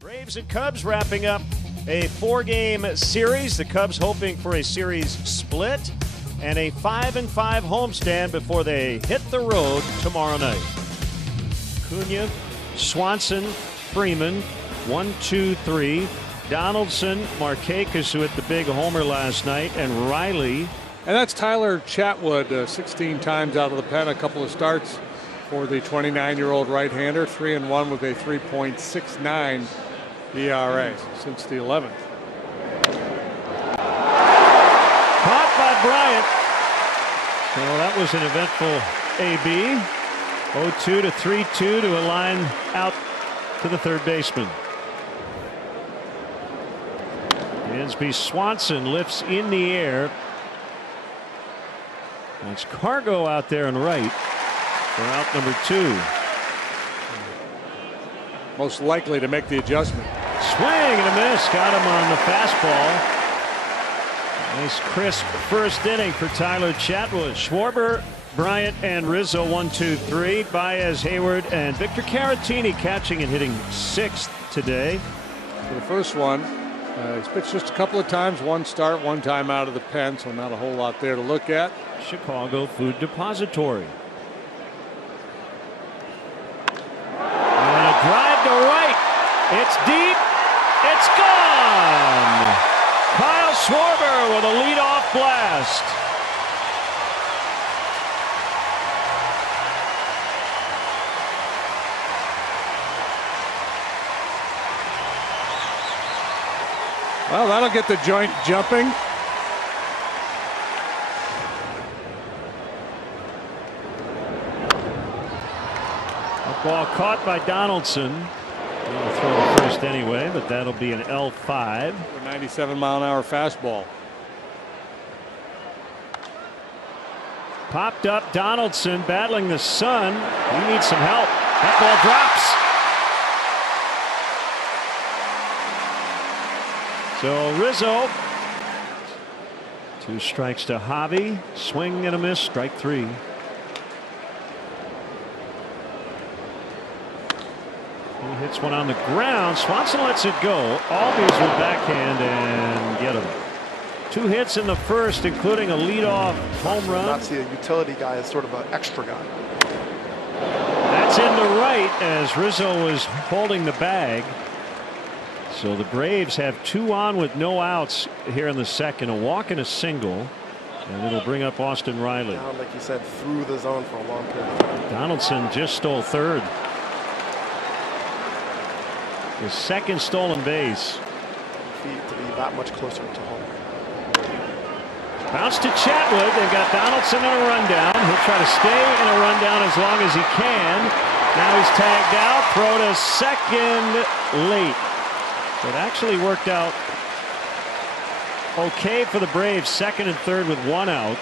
Braves and Cubs wrapping up a 4-game series. The Cubs hoping for a series split and a 5-5 homestand before they hit the road tomorrow night. Cunha, Swanson, Freeman, 1, 2, 3. Donaldson, Markakis, who hit the big homer last night, and Riley. And that's Tyler Chatwood, 16 times out of the pen, a couple of starts for the 29-year-old right-hander, 3-1 with a 3.69 ERA since the 11th. Caught by Bryant. So that was an eventful AB. 0-2 to 3-2 to a line out to the third baseman. Dansby Swanson lifts in the air. That's Cargo out there and right for out number 2. Most likely to make the adjustment. Swing and a miss. Got him on the fastball. Nice crisp first inning for Tyler Chatwood. Schwarber, Bryant, and Rizzo 1, 2, 3. Baez, Hayward, and Victor Caratini catching and hitting 6th today. For the first one, he's pitched just a couple of times. One start, one time out of the pen, so not a whole lot there to look at. Chicago Food Depository. And a drive to right. It's deep. It's gone. Kyle Schwarber with a leadoff blast. Well, that'll get the joint jumping. A ball caught by Donaldson. He'll throw it first anyway, but that'll be an L5. A 97-mile-an-hour fastball. Popped up Donaldson battling the sun. He needs some help. That ball drops. So Rizzo, 2 strikes to Javi. Swing and a miss. Strike 3. He hits one on the ground. Swanson lets it go. Albies with backhand and get him. 2 hits in the first, including a leadoff home run. Not see a utility guy as sort of an extra guy. That's into right as Rizzo was holding the bag. So the Braves have 2 on with no outs here in the second. A walk and a single. And it'll bring up Austin Riley. Down, like you said, through the zone for a long period of time. Donaldson just stole third. His second stolen base. Feet to be that much closer to home. Bounce to Chatwood. They've got Donaldson in a rundown. He'll try to stay in a rundown as long as he can. Now he's tagged out. Throw to second late. It actually worked out okay for the Braves. Second and third with 1 out.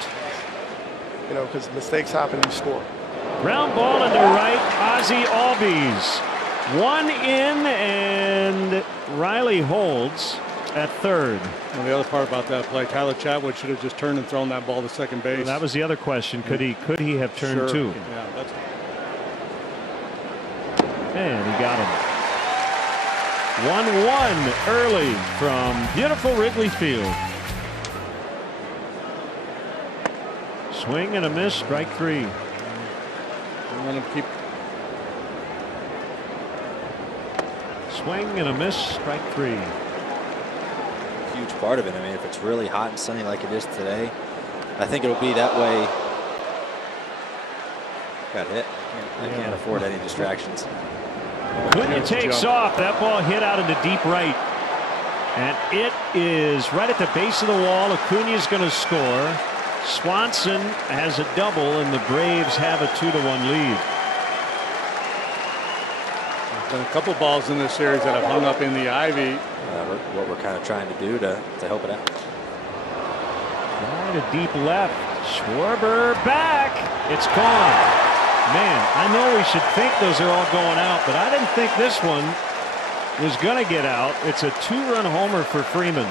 You know, because mistakes happen, you score. Ground ball into right. Ozzie Albies. 1 in, and Riley holds at third. And the other part about that play, Tyler Chatwood should have just turned and thrown that ball to second base. Well, that was the other question. Could he have turned too? Yeah, that's. And he got him. 1-1 early from beautiful Wrigley Field. Swing and a miss. Strike 3. I want to keep. Swing and a miss. Strike 3. Huge part of it. I mean, if it's really hot and sunny like it is today, I think it'll be that way. Got hit. I can't afford any distractions. Cunha takes off. That ball hit out into deep right. And it is right at the base of the wall. Acuna's going to score. Swanson has a double, and the Braves have a 2-1 lead. There's been a couple balls in this series that have hung up in the ivy. What we're kind of trying to do to help it out. Right, a deep left. Schwarber back. It's gone. Man, I know we should think those are all going out, but I didn't think this one was going to get out. It's a 2-run homer for Freeman.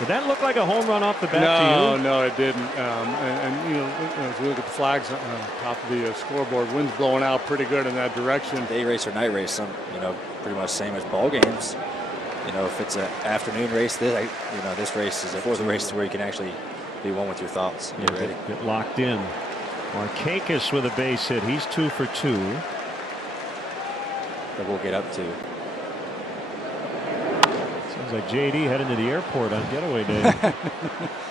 Did that look like a home run off the bat to you? No, it didn't. And you know, as we look at the flags on top of the scoreboard, wind's blowing out pretty good in that direction. Day race or night race, pretty much same as ball games. You know, if it's an afternoon race, this race is the race where you can actually be one with your thoughts. Get ready. Get locked in. Markakis with a base hit. He's 2 for 2. That we'll get up to. Sounds like JD heading to the airport on getaway day.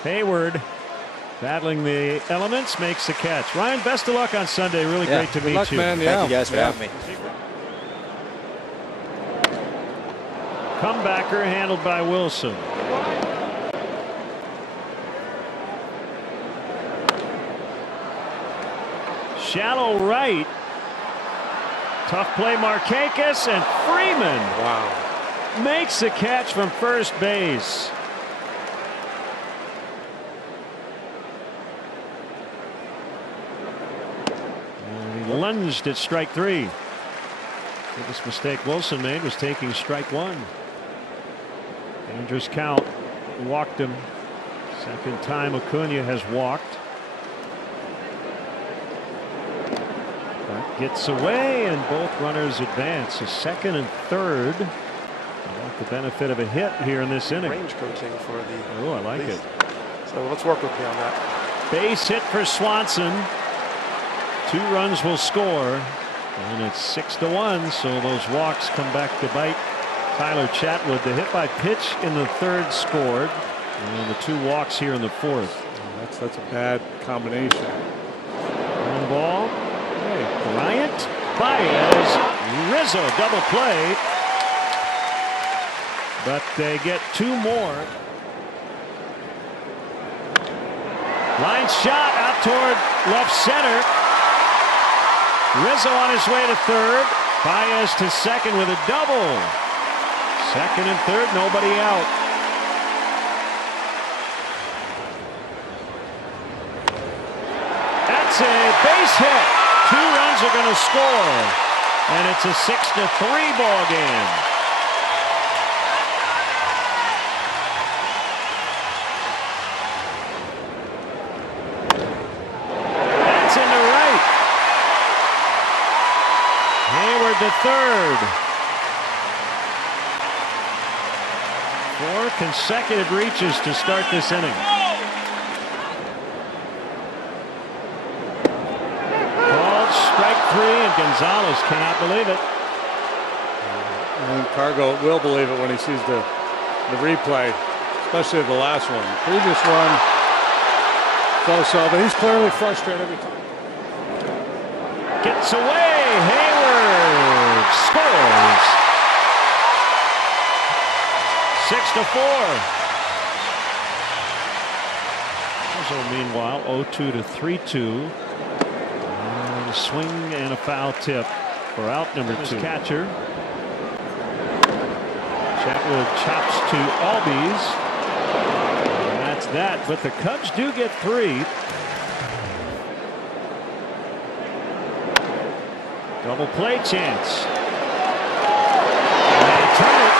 Hayward battling the elements, makes the catch. Ryan, best of luck on Sunday. Really great to meet you. Man. Thank you guys for having me. Comebacker handled by Wilson. Shallow right. Tough play, Markakis, and Freeman. Wow. Makes the catch from first base. And he lunged at strike 3. Biggest mistake Wilson made was taking strike 1. Dangerous count. Walked him. Second time Acuna has walked. That gets away, and both runners advance. So second and third. Got the benefit of a hit here in this inning. Range coaching for the. Oh, I like it. So let's work with me on that. Base hit for Swanson. 2 runs will score, and it's 6-1. So those walks come back to bite Tyler Chatwood. The hit by pitch in the third scored, and the 2 walks here in the fourth. That's a bad combination. One ball. Hey, Bryant, Baez, Rizzo double play. But they get 2 more. Line shot out toward left center. Rizzo on his way to third. Baez to second with a double. Second and third, nobody out. That's a base hit. 2 runs are going to score. And it's a 6-3 ball game. To third. 4 consecutive reaches to start this inning. Called strike 3, and Gonzalez cannot believe it. I think Cargo will believe it when he sees the replay, especially the last one. Previous one, so, but he's clearly frustrated every time. Gets away. Hayward scores. 6-4. Also, meanwhile, 0-2 to 3-2. And a swing and a foul tip for out number 2. Catcher. Chatwood chops to Albies. And that's that. But the Cubs do get 3. Double play chance. And they turn it.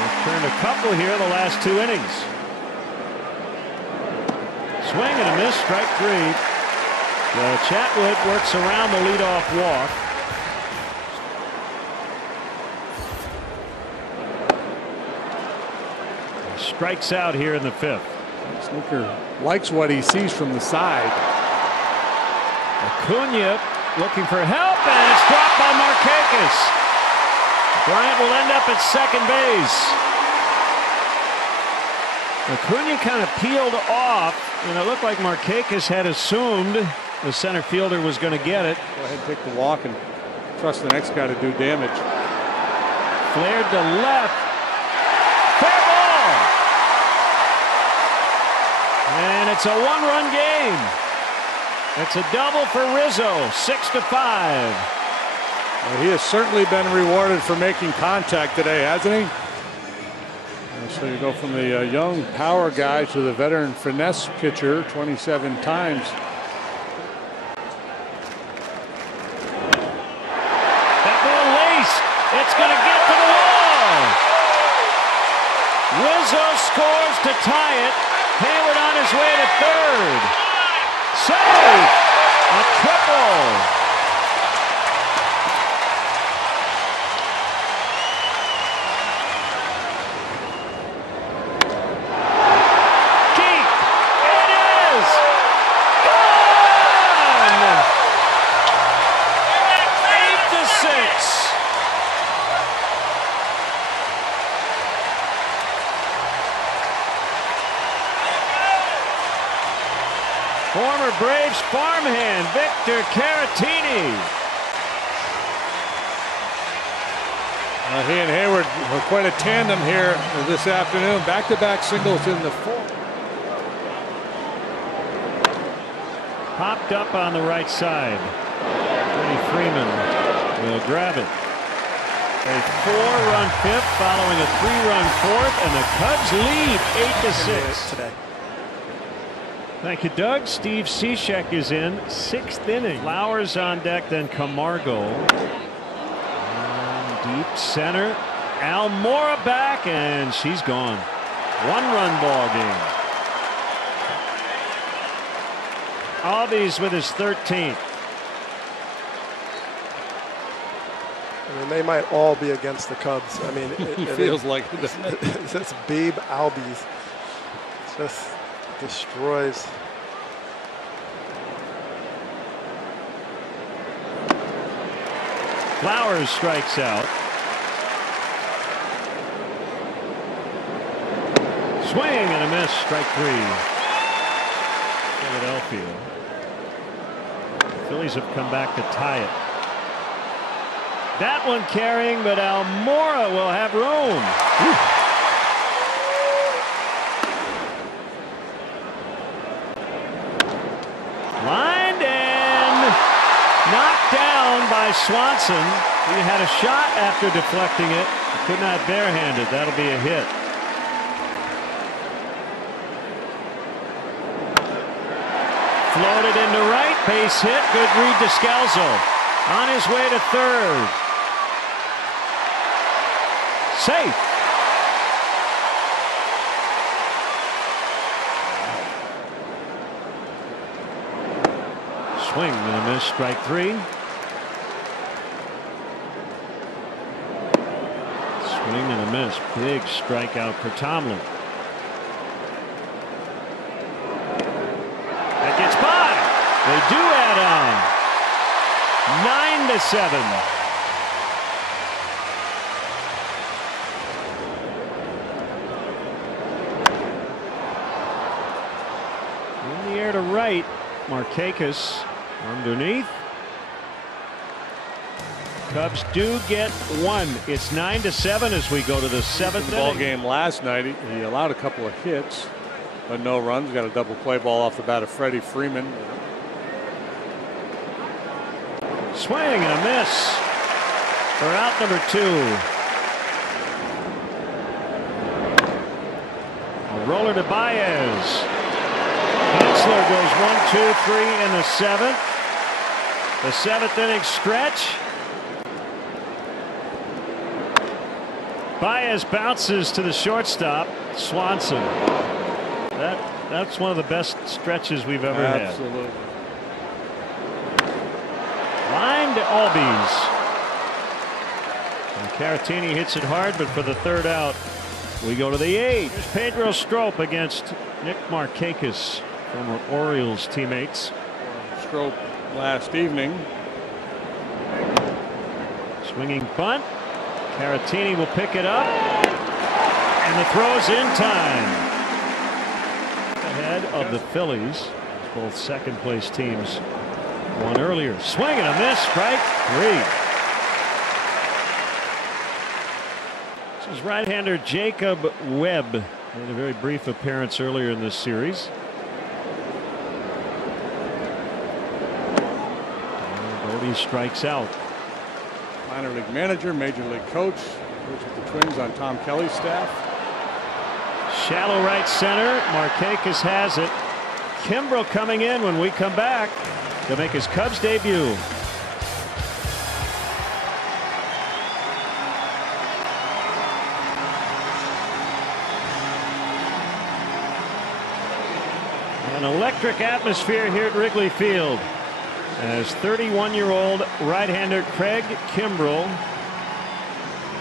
They've turned a couple here the last 2 innings. Swing and a miss, strike 3. Chatwood works around the leadoff walk. Strikes out here in the 5th. Snooker likes what he sees from the side. Acuna looking for help, and it's dropped by Markakis. Bryant will end up at second base. Acuna kind of peeled off, and it looked like Markakis had assumed the center fielder was going to get it. Go ahead and take the walk and trust the next guy to do damage. Flared to left. Fair ball. And it's a 1-run game. It's a double for Rizzo, 6-5. Well, he has certainly been rewarded for making contact today, hasn't he? So you go from the young power guy to the veteran finesse pitcher 27 times. That ball laced. It's going to get to the wall. Rizzo scores to tie it. Hayward on his way to third. Save! A triple. Former Braves farmhand Victor Caratini. He and Hayward were quite a tandem here this afternoon. Back-to-back singles in the fourth. Popped up on the right side. Freddie Freeman will grab it. A 4-run fifth following a 3-run fourth, and the Cubs lead 8-6 today. Thank you, Doug. Steve Cishek is in, 6th inning. Flowers on deck, then Camargo. And deep center. Almora back, and she's gone. 1-run ball game. Albies with his 13th. I mean, they might all be against the Cubs. I mean, it feels like it, doesn't it? It's Beebe Albies. It's just destroys. Flowers strikes out. Swing and a miss. Strike 3. Philadelphia. The Phillies have come back to tie it. That one carrying, but Almora will have room. Lined and knocked down by Swanson. He had a shot after deflecting it. Could not barehand it. That'll be a hit. Floated into right. Base hit. Good read to Scalzo. On his way to third. Safe. Swing and a miss. Strike 3. Swing and a miss. Big strikeout for Tomlin. That gets by. They do add on. 9-7. In the air to right. Markakis underneath. Cubs do get 1. It's 9-7 as we go to the 7th ball inning. game last night. He allowed a couple of hits, but no runs. Got a double play ball off the bat of Freddie Freeman. Swing and a miss for out number 2. A roller to Baez. Hensler goes 1, 2, 3 in the 7th. The 7th inning stretch. Baez bounces to the shortstop. Swanson. That's one of the best stretches we've ever had. Absolutely. Line to Albies. And Caratini hits it hard, but for the 3rd out, we go to the 8th. Here's Pedro Strop against Nick Markakis, former Orioles teammates. Strop last evening. Swinging bunt. Caratini will pick it up. And the throw's in time. Ahead of the Phillies. Both second place teams won earlier. Swing and a miss. Strike 3. This is right-hander Jacob Webb. Made a very brief appearance earlier in this series. Bodie strikes out. Minor league manager, major league coach. Coach with the Twins on Tom Kelly's staff. Shallow right center. Markakis has it. Kimbrel coming in when we come back to make his Cubs debut. An electric atmosphere here at Wrigley Field as 31-year-old right-hander Craig Kimbrel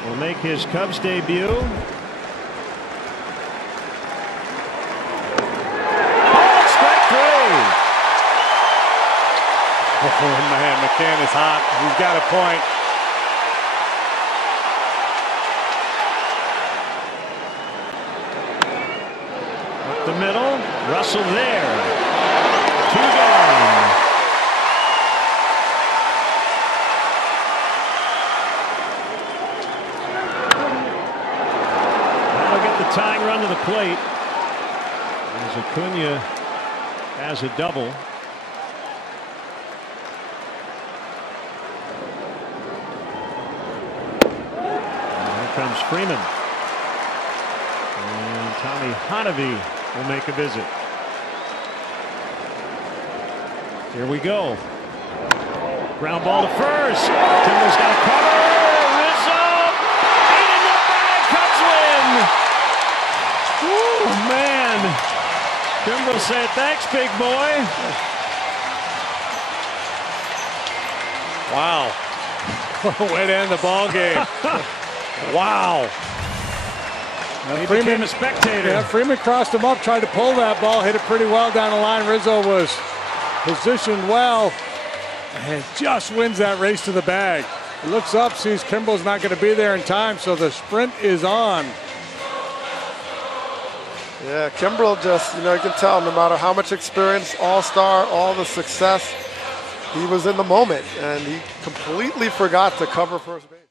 will make his Cubs debut. Called strike 3. Oh man, McCann is hot. He's got a point. Up the middle, Russell there. 2 gone. That'll get the tying run to the plate as Acuna has a double. Comes Freeman, and Tommy Hotovy will make a visit. Here we go. Ground ball to first. Kimbrel's got a cover. Rizzo ate in the bag. Cubs win. Woo, man. Kimbrel said, "Thanks, big boy." Wow. Way to end the ball game. Wow. He became a spectator. Yeah, Freeman crossed him up, tried to pull that ball, hit it pretty well down the line. Rizzo was positioned well and just wins that race to the bag. He looks up, sees Kimbrel's not going to be there in time, so the sprint is on. Yeah, Kimbrel just, you can tell no matter how much experience, all-star, all the success, he was in the moment, and he completely forgot to cover first base.